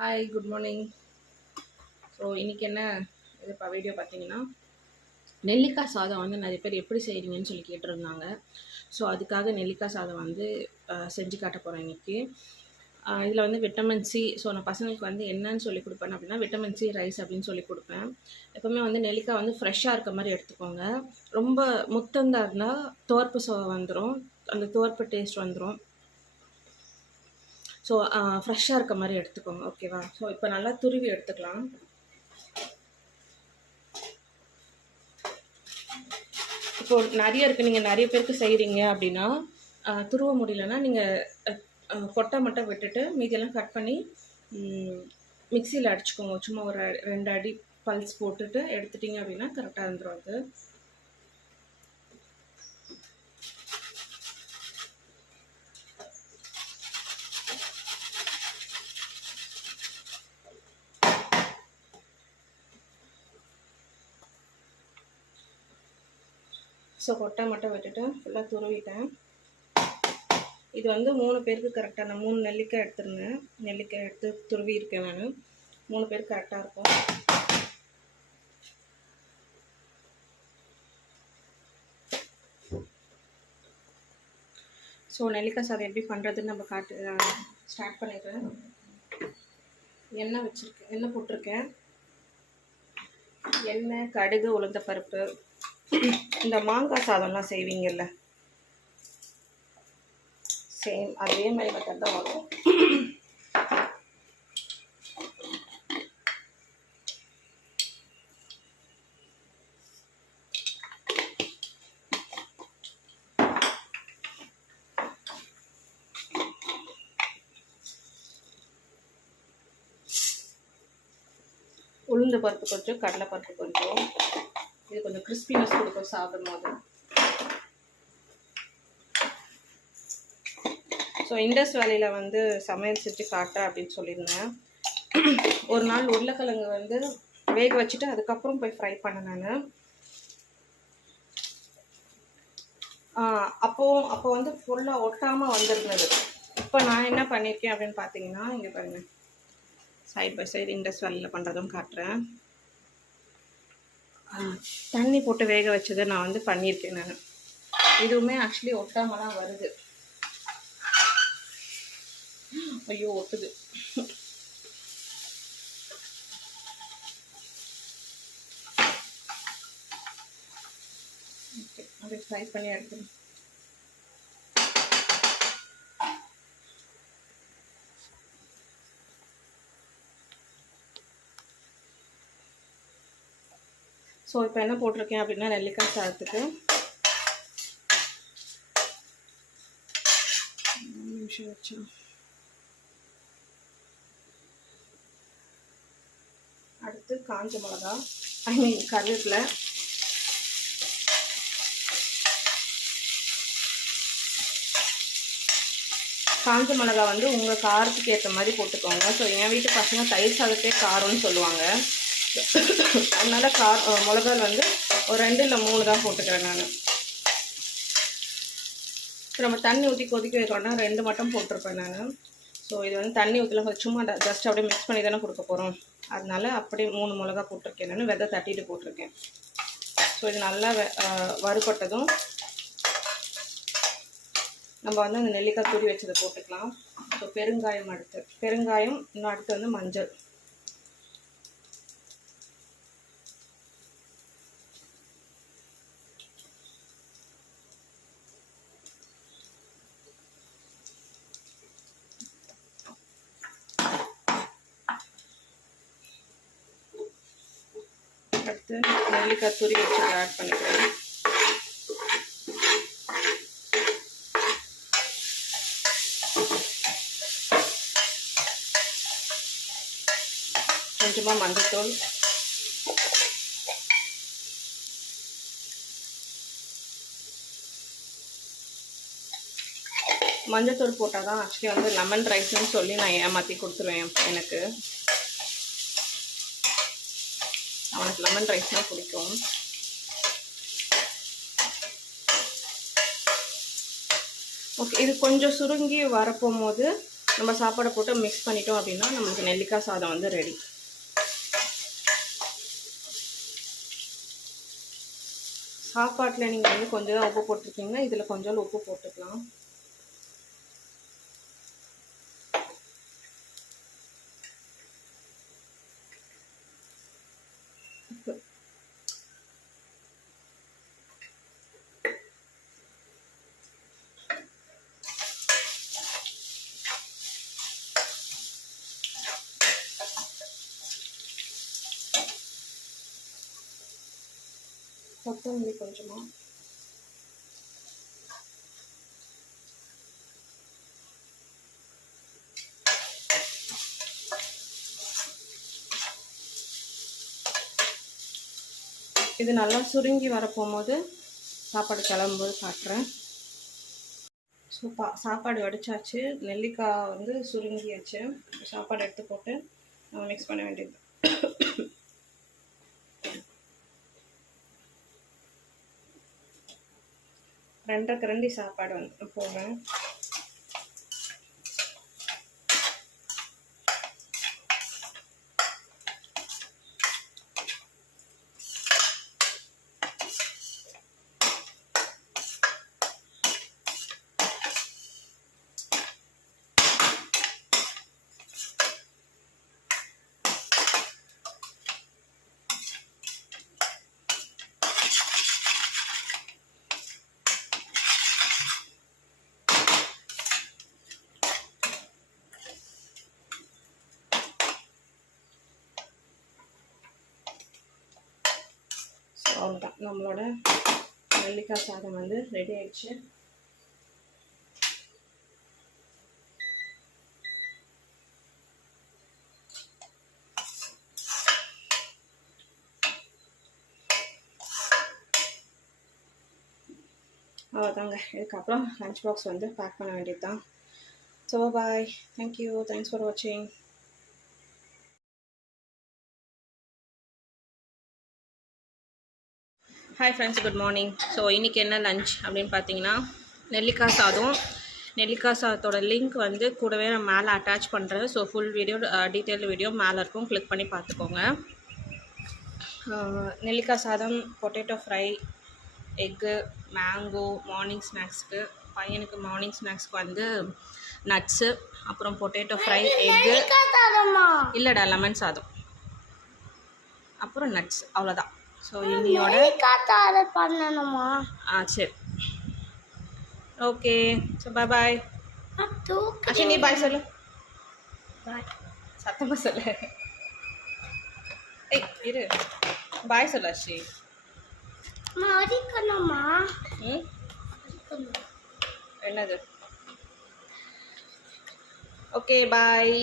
Hi good morning. So இன்றைக்கி என்ன இது இப்போ வீடியோ பார்த்தீங்கன்னா, நெல்லிக்காய் சாதம் வந்து நிறைய பேர் எப்படி செய்கிறீங்கன்னு சொல்லி கேட்டிருந்தாங்க. ஸோ அதுக்காக நெல்லிக்காய் சாதம் வந்து செஞ்சு காட்ட போகிறேன் இன்றைக்கி. இதில் வந்து விட்டமின் சி. ஸோ நான் பசங்களுக்கு வந்து என்னன்னு சொல்லி கொடுப்பேன் அப்படின்னா, விட்டமின் சி ரைஸ் அப்படின்னு சொல்லி கொடுப்பேன். எப்போவுமே வந்து நெல்லிக்காய் வந்து ஃப்ரெஷ்ஷாக இருக்க மாதிரி எடுத்துக்கோங்க. ரொம்ப முத்தந்தாக இருந்தால் துவர்ப்பு வந்துடும், அந்த துவர்ப்பு டேஸ்ட் வந்துடும். ஸோ ஃப்ரெஷ்ஷாக இருக்க மாதிரி எடுத்துக்கோங்க, ஓகேவா? ஸோ இப்போ நல்லா துருவி எடுத்துக்கலாம். இப்போ நிறைய இருக்குது, நீங்கள் நிறைய பேருக்கு செய்கிறீங்க அப்படின்னா துருவ முடியலன்னா நீங்கள் கொட்டை மட்டும் விட்டுட்டு மீதியெல்லாம் கட் பண்ணி மிக்சியில் அடிச்சுக்கோங்க. சும்மா ஒரு 2 அடி பல்ஸ் போட்டுட்டு எடுத்துட்டிங்க அப்படின்னா கரெக்டாக இருந்துடும் அது. ஸோ கொட்டை மட்டும் விட்டுட்டு ஃபுல்லாக துருவிட்டேன். இது வந்து 3 பேருக்கு கரெக்டாக. நான் 3 நெல்லிக்காய் எடுத்துருந்தேன். நெல்லிக்காய் எடுத்து துருவி இருக்கேன் நான். 3 பேருக்கு கரெக்டாக இருக்கும். ஸோ நெல்லிக்காய் சாதம் எப்படி பண்ணுறதுன்னு நம்ம ஸ்டார்ட் பண்ணிடுறேன். எண்ணெய் வச்சுருக்கேன், எண்ணெய் போட்டிருக்கேன். எண்ணெய், கடுகு, உளுந்தப்பருப்பு. இந்த மாங்காய் சாதம்லாம் செய்வீங்கல்ல, சேம் அதே மாதிரி மெத்தட் தான் வரும். உளுந்த பருப்பு கொஞ்சம், கடலை பருப்பு கொஞ்சம். இது கொஞ்சம் கிறிஸ்பினஸ் கொடுக்கும் சாப்பிடும் போது. ஸோ இண்டஸ் வேலையில் வந்து சமையல் செஞ்சு காட்டுறேன் அப்படின்னு சொல்லியிருந்தேன். ஒரு நாள் உருளைக்கிழங்கு வந்து வேக வச்சுட்டு அதுக்கப்புறம் போய் ஃப்ரை பண்ணேன் நான். அப்போ வந்து ஃபுல்லாக ஒட்டாமல் வந்துருந்தது. இப்போ நான் என்ன பண்ணியிருக்கேன் அப்படின்னு பார்த்தீங்கன்னா, இங்கே பாருங்கள், சைட் பை சைடு இண்டஸ் வேலையில் பண்ணுறதும் காட்டுறேன். தண்ணி போட்டு வேக வச்சதை நான் வந்து பண்ணியிருக்கேன் நான். இதுவுமே ஆக்சுவலி ஒட்டாமல் தான் வருது. ஐயோ ஒட்டுது. ஓகே, அதை ஃப்ரை பண்ணி எடுத்துருங்க. ஸோ இப்போ என்ன போட்டிருக்கேன் அப்படின்னா, நெல்லிக்காய் சாதத்துக்கு நிமிஷம் வச்சோம். அடுத்து காஞ்ச மிளகா, கருவேப்பிலை, காஞ்ச மிளகா வந்து உங்கள் காரத்துக்கு ஏற்ற மாதிரி போட்டுக்கோங்க. ஸோ என் வீட்டு பசங்க தயிர் சாதத்தே காரம்னு சொல்லுவாங்க. அதனால மிளகால் வந்து ஒரு 2 இல்லை 3 தான் போட்டுக்கிறேன் நான். இப்போ நம்ம தண்ணி ஊற்றி கொதிக்க வைக்கணும்னா 2 மட்டும் போட்டிருப்பேன் நான். ஸோ இது வந்து தண்ணி ஊற்றலாம், சும்மா ஜஸ்ட் அப்படியே மிக்ஸ் பண்ணி தானே கொடுக்க போகிறோம். அதனால அப்படியே 3 மிளகா போட்டிருக்கேன் நான், விதை தட்டிட்டு போட்டிருக்கேன். ஸோ இது நல்லா வறுபட்டதும் நம்ம வந்து அந்த நெல்லிக்காய் துரி வச்சதை போட்டுக்கலாம். ஸோ பெருங்காயம், இன்னும் அடுத்து வந்து மஞ்சள். அடுத்து நெல்லிக்காய் துரி வச்சு ஆட் பண்ணிக்கிறேன். கொஞ்சமாக மஞ்சத்தூள், மஞ்சத்தூள் போட்டால் தான் ஆக்சுவலி வந்து லெமன் ரைஸ்ன்னு சொல்லி நான் ஏமாற்றி கொடுத்துருவேன். எனக்கு அவனுக்கு லெமன் ரைஸ்னால் பிடிக்கும். ஓகே, இது கொஞ்சம் சுருங்கி வரப்போகும்போது நம்ம சாப்பாடை போட்டு மிக்ஸ் பண்ணிட்டோம் அப்படின்னா நம்மளுக்கு நெல்லிக்காய் சாதம் வந்து ரெடி. சாப்பாட்டில் நீங்கள் வந்து கொஞ்சம் உப்பு போட்டிருக்கீங்கன்னா இதில் கொஞ்சம் உப்பு போட்டுக்கலாம். கொத்தமல்லி கொஞ்சமாக, இது நல்லா சுருங்கி வரப்போகும்போது சாப்பாடு கிளம்பும்போது காட்டுறேன். ஸோ சாப்பாடு வடிச்சாச்சு, நெல்லிக்காய் வந்து சுருங்கியாச்சு. சாப்பாடு எடுத்து போட்டு நம்ம மிக்ஸ் பண்ண வேண்டியது. 2 கரண்டி சாப்பாடு வந்து போடுறேன். அவ்வளோதான், நம்மளோட நெல்லிக்காய் சாதம் வந்து ரெடி ஆயிடுச்சு. அவ்வளோதாங்க, இதுக்கப்புறம் லஞ்ச் பாக்ஸ் வந்து பேக் பண்ண வேண்டியது தான். So bye, thank you, thanks for வாட்சிங். Hi friends, good morning. So இன்றைக்கி என்ன லஞ்ச் அப்படின்னு பார்த்தீங்கன்னா நெல்லிக்காய் சாதம். நெல்லிக்காய் சாதத்தோட லிங்க் வந்து கூடவே நான் மேலே அட்டாச் பண்ணுறேன். So full video, detail video மேலே இருக்கும், கிளிக் பண்ணி பார்த்துக்கோங்க. நெல்லிக்காய் சாதம், potato fry, egg, mango, morning ஸ்நாக்ஸ்க்கு. பையனுக்கு மார்னிங் ஸ்நாக்ஸ்க்கு வந்து நட்ஸு, அப்புறம் பொட்டேட்டோ ஃப்ரை, எக்கு இல்லைடா லெமன் சாதம், அப்புறம் நட்ஸ், அவ்வளோதான். ஸோ இன்னையோட பண்ணணுமா? சரி, okay. So bye bye. Actually நீ பாய் சொல்லு, சத்தமாக சொல்லு. ஏய் இரு, பாய் சொல்லு ஆஷி. என்னது? Okay bye.